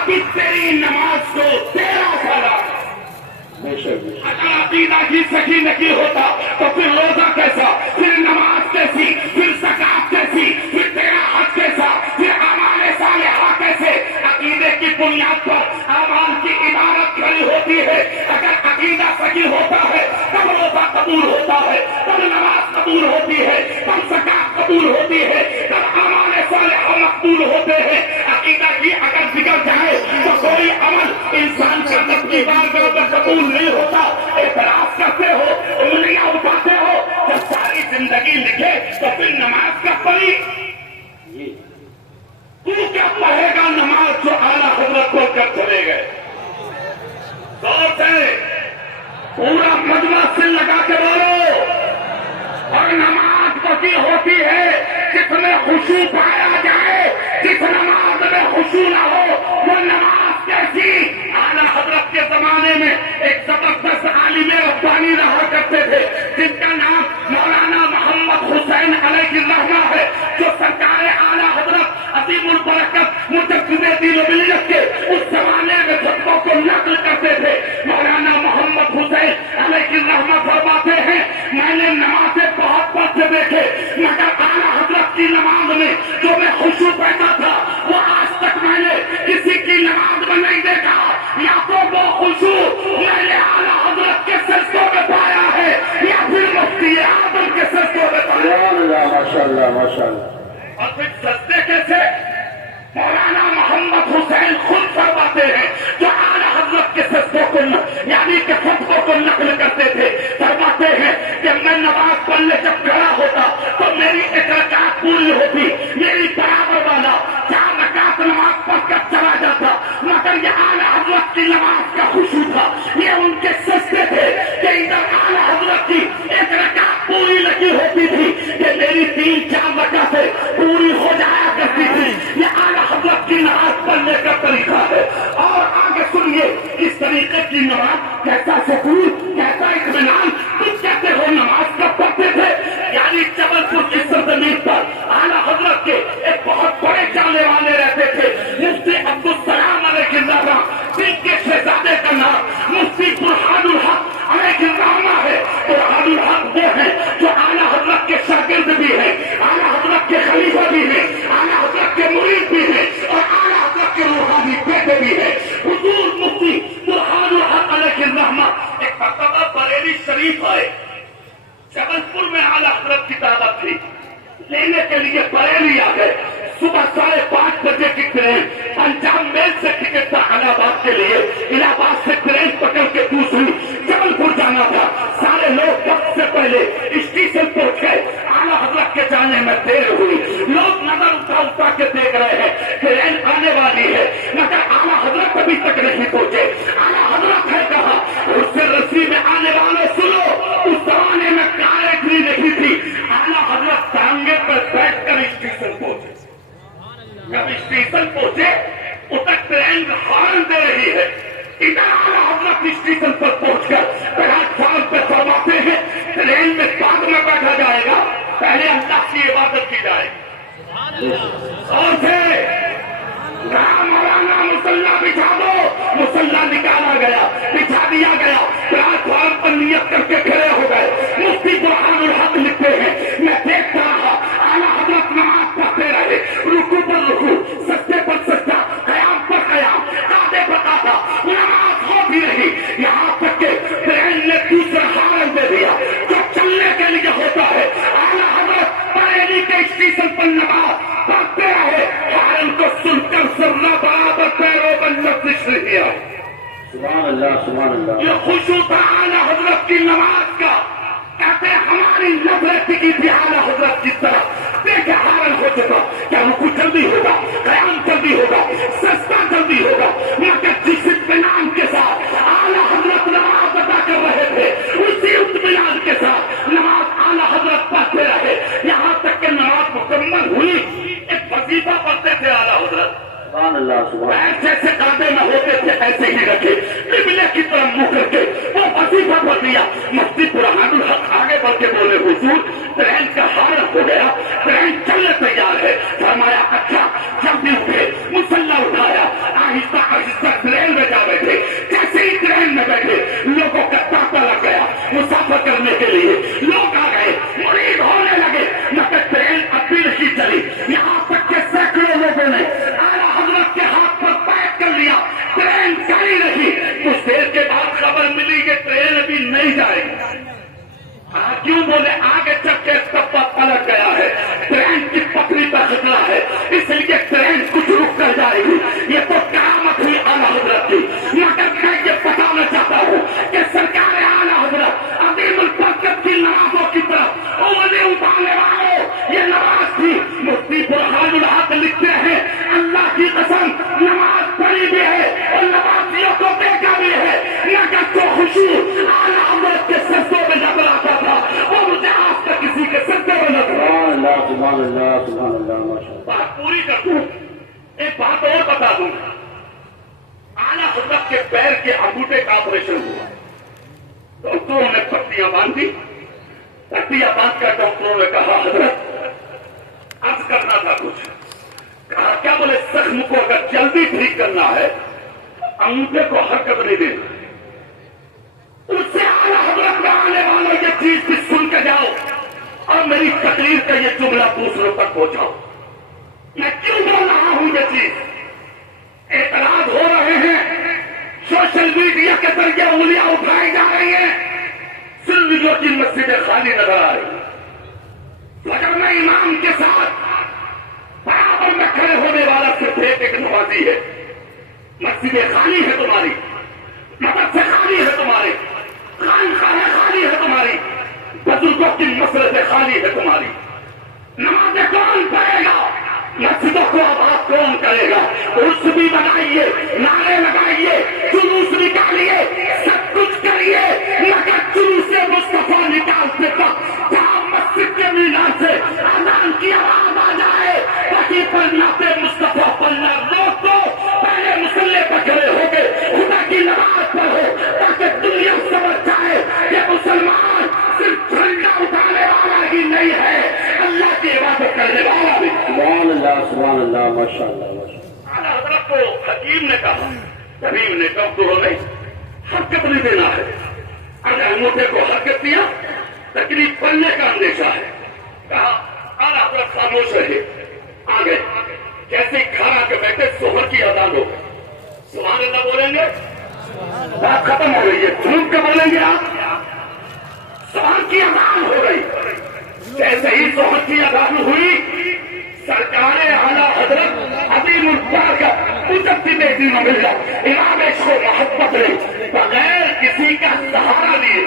ابھی تیری نماز کو 13 سال اگر عقیدہ ہی صحیح نہیں ہوتا تو پھر روزہ کیسا، پھر نماز کیسی، پھر زکات کیسی، پھر تیرا حج کیسا، پھر اعمال صالحہ کیسے؟ عقیدے کی بنیاد پر اعمال کی عبادت کھڑی ہوتی ہے۔ اگر عقیدہ صحیح ہوتا ہے تب روزہ قبول ہوتا ہے، تب نماز قبول ہوتی ہے، تب زکات قبول ہوتی ہے، تب اعمال صالحہ مقبول ہوتے ہیں۔ عقیدہ کی اگر بگڑ جائے تو کوئی عمل انسان کا رب کی بارگاہ میں قبول نہیں ہوتا۔ اعتراض کرتے ہو، انگلیاں اٹھاتے ہو، جب ساری زندگی لکھے تو پھر نماز کا پڑھی تو کیا پڑھے گا؟ نماز جو اعلیٰ حضرت کو کر چلے گئے۔ غور سے پورا مجمع سن لگا کے بولو، اور نماز وہی ہوتی ہے جس میں خشوع پایا جائے۔ جس نماز میں خشوع نہ ہو وہ نماز کیسی؟ اعلیٰ حضرت کے زمانے میں ایک زبردست عالم ربانی رہا کرتے تھے جن کا نام مولانا محمد حسین علیہ الرحمہ ہے، جو سرکار اعلیٰ حضرت عظیم البرکت مجدد دین و ملت کے اس زمانے میں خطبوں کو نقل کرتے تھے۔ مولانا محمد حسین علیہ الرحمہ فرماتے ہیں میں نے نمازیں بہت پڑھتے دیکھے مگر اعلیٰ حضرت کی نماز میں جو میں خشوع پیدا تھا وہ آج تک میں نے کسی کی نماز میں نہیں دیکھا۔ یا تو وہ خشوع میں نے اعلیٰ حضرت کے سجدوں میں پایا ہے یا پھر مفتی اعظم کے سجدوں میں پایا ہے۔ ماشاءاللہ ماشاءاللہ۔ اور پھر سجدے کیسے؟ مولانا محمد حسین خود فرماتے ہیں جو اعلیٰ حضرت کے سجدوں کو یعنی کہ خطبوں کو نقل کرتے تھے، فرماتے ہیں کہ میں نماز پڑھنے جب کھڑا ہوتا تو میری ایک رکعت پوری ہوتی، میری برابر والا 4 رکعت نماز پڑھ کر چلا جاتا، مگر یہ اعلیٰ حضرت کی نماز کا خشوع تھا، یہ ان کے سجدے تھے کہ ادھر اعلیٰ حضرت کی ایک رکعت پوری لگی ہوتی تھی کہ میری 3-4 رکعتیں پوری ہو جایا کرتی تھی۔ یہ اعلیٰ حضرت کی نماز پڑھنے کا طریقہ ہے۔ اور آگے سنیے اس طریقے کی نماز کیسا سکون، کیسا اطمینان۔ تم کہتے ہو نماز کب پڑھتے تھے؟ یعنی جبل پور کی سرزمین پر اعلیٰ حضرت کے ایک بہت بڑے جانے والے رہتے تھے، مفتی عبدالسلام علیہ الرحمہ، جن کے شہزادے کا نام مفتی برہان الحق علیہ الرحمہ ہے۔ برہان الحق وہ ہیں جو اعلیٰ حضرت کے شاگرد بھی ہیں، اعلیٰ حضرت کے خلیفہ بھی ہیں، اعلیٰ حضرت کے مرید بھی ہیں اور اعلیٰ حضرت کے روحانی بیٹے بھی ہیں۔ حضور مفتی برہان الحق علیہ الرحمہ ایک مرتبہ بریلی شریف آئے، جبل پور میں اعلیٰ حضرت کی دعوت تھی، لینے کے لیے بریلی آ گئے۔ صبح 5:30 بجے کی ٹرین پنجاب میل سے ٹکٹ تھا الہ آباد کے لیے، الہ آباد سے ٹرین پکڑ کے دوسری جبل پور جانا تھا۔ سارے لوگ وقت سے پہلے اسٹیشن پہنچ گئے، اعلیٰ حضرت کے جانے میں دیر ہوئی۔ لوگ نظر اٹھا کے دیکھ رہے ہیں ٹرین آنے والی ہے مگر اعلیٰ حضرت ابھی تک نہیں پہنچے۔ اعلیٰ حضرت ہے کہا، اس سے رسی میں آنے والے سنو، اس زمانے میں کاریں بھی نہیں تھی۔ اعلیٰ حضرت ٹانگے پر بیٹھ کر اسٹیشن پہنچے۔ جب اسٹیشن پہنچے ادھر ٹرین ہارن دے رہی ہے، ادھر اعلیٰ حضرت اسٹیشن پر پہنچ کر پلیٹ فارم پہ فرماتے ہیں ٹرین میں بعد میں بیٹھا جائے گا، پہلے اللہ کی عبادت کی جائے گی۔ اور پھر مولانا مسلح بچھا دو، مسلح نکالا گیا، بچھا دیا گیا، پلیٹ فارم پر نیت کر کے کھڑے ہو گئے۔ مفتی برہان الحق لکھتے ہیں میں دیکھتا رہا اعلیٰ حضرت نماز پڑھتے رہے، رکوع پر رکوع، سجدے پر سجدہ، قیام پر قیام، قاعدے پر قاعدہ، نماز ہو بھی رہی، یہاں تک کہ ٹرین نے دوسرا ہارن دے دیا جو چلنے کے لیے ہوتا ہے۔ اعلیٰ حضرت بریلی کے اسٹیشن پر نماز پڑھتے رہے، ہارن کو سن کر سرنا برابر پیروں پر لفظ کیا۔ سبحان اللہ سبحان اللہ۔ یہ خشوع تھا اعلیٰ حضرت کی نماز کا۔ کہتے ہماری نظریں ٹکی تھی اعلیٰ حضرت کی طرف، دیکھے ہارن ہو چکا، کیا رکوع جلدی ہوگا، قیام جلدی ہوگا، سجدہ جلدی ہوگا، مگر جس اطمینان کے ساتھ اعلیٰ حضرت نماز ادا کر رہے تھے اسی اطمینان کے ساتھ نماز اعلیٰ حضرت پڑھتے رہے، یہاں تک کہ نماز مکمل ہوئی۔ ایک وظیفہ پڑھتے تھے اعلیٰ حضرت، سبحان اللہ سبحان اللہ۔ جیسے قاعدے میں ہوتے تھے ایسے ہی رکھے، قبلے کی طرف منہ کر کے وہ وظیفہ پڑھ دیا۔ مفتی برہان الحق آگے بڑھ کے بولے حضور ٹرین کا ہارن ہو گیا، ٹرین چلنے تیار ہے۔ فرمایا اچھا، جلدی اٹھے، مسلح اٹھایا، آہستہ آہستہ ٹرین میں جا بیٹھے. جیسے ہی ٹرین میں بیٹھے لوگوں کا تانتا لگ گیا مسافر کرنے کے لیے. لوگ آ گئے, مرید ہونے لگے, مگر ٹرین اب بھی نہیں چلی. یہاں تک کہ سینکڑوں لوگوں نے اعلیٰ حضرت کے ہاتھ پر بیعت کر لیا. ٹرین چلی نہیں. کچھ دیر کے بعد خبر ملی کہ ٹرین ابھی نہیں جائے گی. کیوں بولے آگے چل کے ڈبہ پلٹ گیا ہے, ٹرین کی پٹری پر خطرہ ہے, اس لیے ٹرین کچھ رک کر جائے گی. یہ تو قیامت ہوئی اعلیٰ حضرت کی. مگر میں یہ بتانا چاہتا ہوں کہ سرکار اعلیٰ حضرت عظیم البرکت کی نمازوں کی طرف انگلی اٹھانے والوں یہ نماز تھی. مفتی برہان الحق لکھتے ہیں اللہ کی قسم نماز پڑھی بھی ہے اور نمازیوں کو دیکھا بھی ہے, مگر جو خشوع اعلیٰ حضرت کے سجدوں میں نظر آتا تھا وہ مجھے آج تک کسی کے سجدے میں نظر آیا. سبحان اللہ سبحان اللہ ماشاء اللہ. بات پوری کر دوں, ایک بات اور بتا دوں. اعلیٰ حضرت کے پیر کے انگوٹھے کا آپریشن ہوا. ڈاکٹروں نے پٹیاں باندھی. پٹیاں باندھ کر ڈاکٹروں نے کہا حضرت عرض کرنا تھا کچھ. کہا کیا بولے زخم کو اگر جلدی ٹھیک کرنا ہے انگوٹھے کو حرکت نہیں دینا. اس سے اعلیٰ حضرت میں آنے والوں یہ چیز بھی سن کے جاؤ اور میری تقریر کا یہ جملہ دوسروں تک پہنچاؤ. میں کیوں بول رہا ہوں یہ چیز؟ اعتراض ہو رہے ہیں, سوشل میڈیا کے ذریعے انگلیاں اٹھائی جا رہی ہیں. سلویوں کی مسجدیں خالی نظر آ رہی ہیں. مگر میں امام کے ساتھ برابر میں کھڑے ہونے والا صرف ایک نمازی ہے. مسجدیں خالی ہے تمہاری, مدرسے خالی ہے تمہارے, خانقاہیں خالی ہے تمہاری, بزرگوں کی مسجدیں خالی ہے تمہاری. نمازیں کون پڑھے گا, مسجدوں کو آباد کون کرے گا؟ عرس بھی بنائیے, نعرے لگائیے, جلوس نکالیے, سب کچھ کریے, مگر جلوس مصطفیٰ نکالتے وقت جہاں مسجد کے مینار سے اذان کی آواز آ جائے وہیں پر نعت مصطفیٰ پڑھنا روک دو. پہلے مسلح پر کھڑے ہو کے خدا کی نماز پڑھو تاکہ دنیا سمجھ جائے کہ مسلمان صرف جھنڈا اٹھانے والا ہی نہیں ہے, اللہ کی عبادت کرنے والا بھی. سبحان اللہ سبحان اللہ ماشاء اللہ ماشاء اللہ. اعلیٰ حضرت کو حکیم نے کہا, طبیب نے ڈاکٹروں نے حرکت نہیں دینا ہے. اگر انگوٹھے کو حرکت دیا تکلیف پڑنے کا اندیشہ ہے. کہا اعلیٰ حضرت خاموش رہے. آ گئے, جیسے ہی کھانا کے بیٹھے ظہر کی اذان ہو گئی. سبحان اللہ بولیں گے, بات ختم ہو گئی ہے. جھوٹ کے بولیں گے آپ, ظہر کی اذان ہو گئی. جیسے ہی ظہر کی اذان ہوئی سرکار اعلیٰ حضرت عظیم البرکت مجدد دین و ملت امام عشق و محبت نے بغیر کسی کا سہارا لیے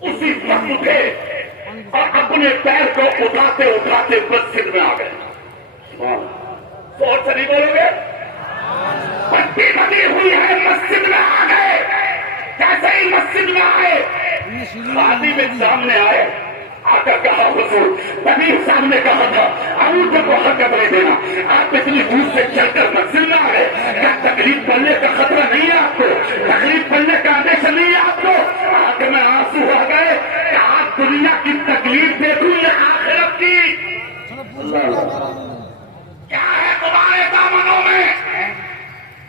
اسی وقت اٹھے اور اپنے پیر کو اٹھاتے اٹھاتے مسجد میں آ گئے. زور سے نہیں بولو گے, پٹی بندی ہوئی ہے, مسجد میں آ گئے. جیسے ہی مسجد میں آئے خادم میں سامنے آئے, آ کر کہا حضور طبیب صاحب نے کہا تھا انگوٹھے کو حرکت نہیں دینا, آپ اتنی دور سے چل کر مسجد میں آ گئے, کیا تکلیف پڑنے کا خطرہ نہیں ہے آپ کو, تکلیف پڑنے کا اندیشہ نہیں ہے آپ کو؟ آنکھ میں آنسو آ گئے کہ آپ دنیا کی تکلیف دیکھوں یا آخرت کی. کیا ہے تمہارے دامنوں میں,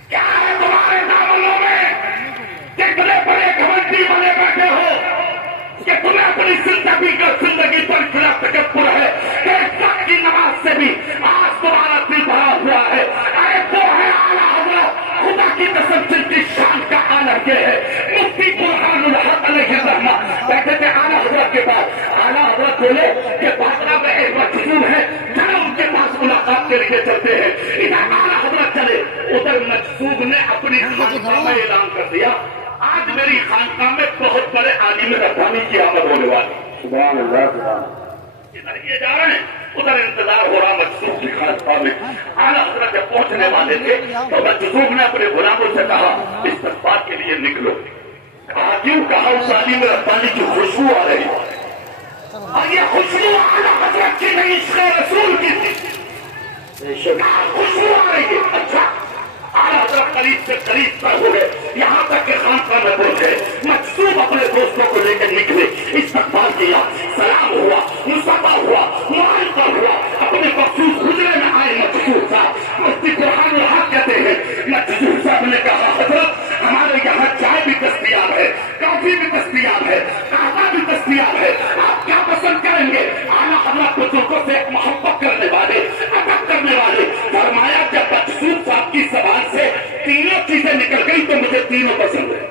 کیا ہے تمہارے دامنوں میں؟ کتنے بڑے گھمنڈی بنے بیٹھے ہو کہ تمہیں اپنی زندگی پر کھلا تکبر ہے کہ سب کی نماز سے بھی آج تمہارا دل بھرا ہوا ہے. ارے وہ ہے اعلیٰ حضرت, خدا کی قسم جن کی شان کا عالم یہ ہے. مفتی برہان الحق علیہ الرحمہ بیٹھے تھے اعلیٰ حضرت کے پاس. اعلیٰ حضرت بولے کہ بادرہ میں ایک مجنون ہے, چلو ان کے پاس ملاقات کے لیے چلتے ہیں. ادھر اعلیٰ حضرت چلے, ادھر مجذوب نے اپنی خانقاہ میں اعلان کر دیا آج میری خانقاہ میں بہت بڑے عالم ربانی کی آمد ہونے والی. سبحان اللہ سبحان اللہ. ادھر یہ جا رہے ہیں, ادھر انتظار ہو رہا مجذوب کی خانقاہ میں. اعلیٰ حضرت جب پہنچنے والے تھے تو مجذوب نے اپنے غلاموں سے کہا استغفار کے لیے نکلو. کہا کیوں؟ کہا اس عالم ربانی کی خوشبو آ رہی ہے, اور یہ خوشبو اعلیٰ حضرت کی نہیں عشق رسول کی تھی. خوشبو آ رہی ہے. اچھا, اعلیٰ حضرت قریب سے قریب تر ہو گئے, یہاں تک کہ خانقاہ میں پہنچے. مجذوب اپنے دوستوں کو لے کر نکلے, استقبال کیا, سلام ہوا, مصافحہ ہوا, معانقہ ہوا. اپنے مخصوص حجرے میں آئے مجذوب صاحب. مفتی برہان الحق کہتے ہیں تینوں پسند ہے.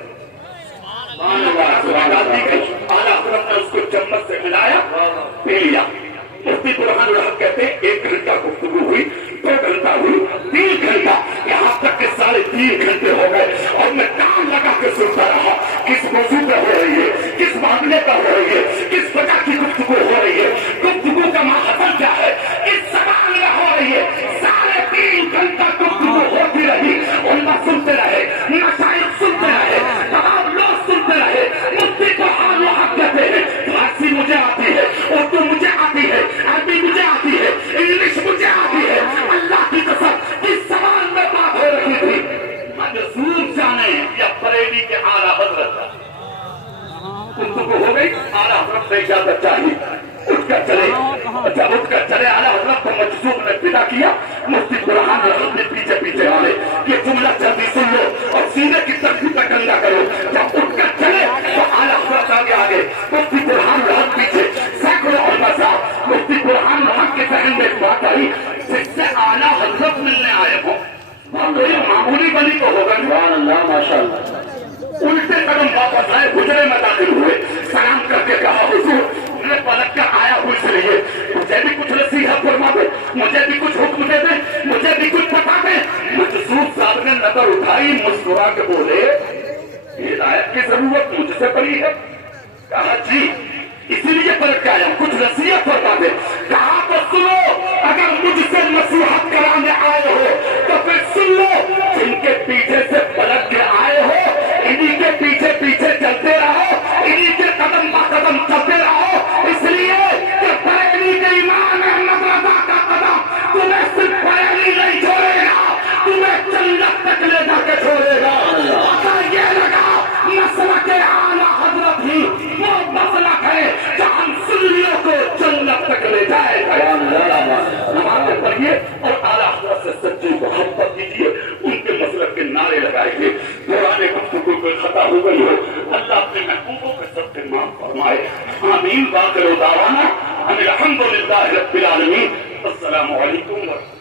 اعلیٰ حضرت نے اس کو چمچ سے ملایا, پی لیا. مفتی برہان الحق کہتے ہیں 1 گھنٹہ گفتگو ہوئی, 2 گھنٹہ ہوئی, 3 گھنٹہ, یہاں تک کہ 3.5 گھنٹے ہو گئے. اور میں کان لگا کے سنتا رہا کس موضوع پہ ہو رہی ہے, کس معاملے پر ہو رہی ہے, کس وجہ کی گفتگو ہو رہی ہے, گفتگو کا ماحول کیا ہے, کس زبان میں ہو رہی ہے. 3.5 گھنٹہ گفتگو ہوتی رہی. علماء سنتے رہے, مشائخ سنتے رہے, تمام لوگ سنتے رہے. مفتی برہان الحق کہتے ہیں فارسی مجھے آتی ہے, اردو مجھے آتی ہے, عربی مجھے آتی ہے, انگلش مجھے آتی ہے. اللہ کی قسم کس زبان میں بات ہو رہی تھی منظور جانے یا بریلی کے اعلیٰ حضرت. گفتگو ہو گئی, اعلیٰ حضرت سے اجازت چاہیے, اٹھ کر چلے. جب اٹھ کر چلے اعلیٰ حضرت کو مجذوب نے پیدا کیا. مفتی برہان الحق نے پیچھے پیچھے آئے, یہ جملہ جلدی سن لو اور سینے کی تکلیف پہ کنگا کرو. جب اٹھ کر چلے تو اعلیٰ حضرت آگے آگے, مفتی برہان الحق پیچھے. سینکڑوں علماء صاحب, مفتی برہان الحق کے ذہن میں ایک بات آئی, جس سے اعلیٰ حضرت ملنے آئے ہوں کوئی معمولی بلی تو ہوگا. سبحان اللہ ماشاء اللہ. الٹے قدم واپس آئے, حجرے میں داخل ہوئے, سلام کر کے کہا حضور میں پلٹ کر آیا ہوں اس لیے مجھے بھی کچھ نصیحت فرما دے, مجھے بھی کچھ حکم دے دے, مجھے بھی کچھ بتا دے. مجذوب صاحب نے نظر اٹھائی, مسکرا کے بولے ہدایت کی ضرورت مجھ سے پڑی ہے. کہا جی اسی لیے پلٹ کے آیا, کچھ نصیحت فرما دے. کہا تو سنو, اگر مجھ سے نصیحت کرانے آئے ہو تو پھر سن لو, جن کے پیچھے سے پلٹ کے آئے ہو انہی کے پیچھے پیچھے چلتے رہو, انہی کے قدم با قدم چلتے رہو. اس لیے کہ بریلی کے امام احمد رضا کا قدم تمہیں صرف بریلی نہیں چھوڑے گا, تمہیں جنت تک لے جا کے چھوڑے گا. اگر یہ لگا مسلک اعلیٰ حضرت ہی وہ مسلک ہے جہاں سنیوں کو جنت تک لے جائے گا. نمازیں پڑھیے اور اعلیٰ حضرت سے سچی محبت کیجیے, ان کے مسلک کے نعرے لگائیے. پرانے گفتگو کو خطا ہو گئی ہو, اللہ اپنے محبوبوں کے سب سے معاف فرمائے. آمین. باخر دعوانا ان الحمد للہ رب العالمین. السلام علیکم.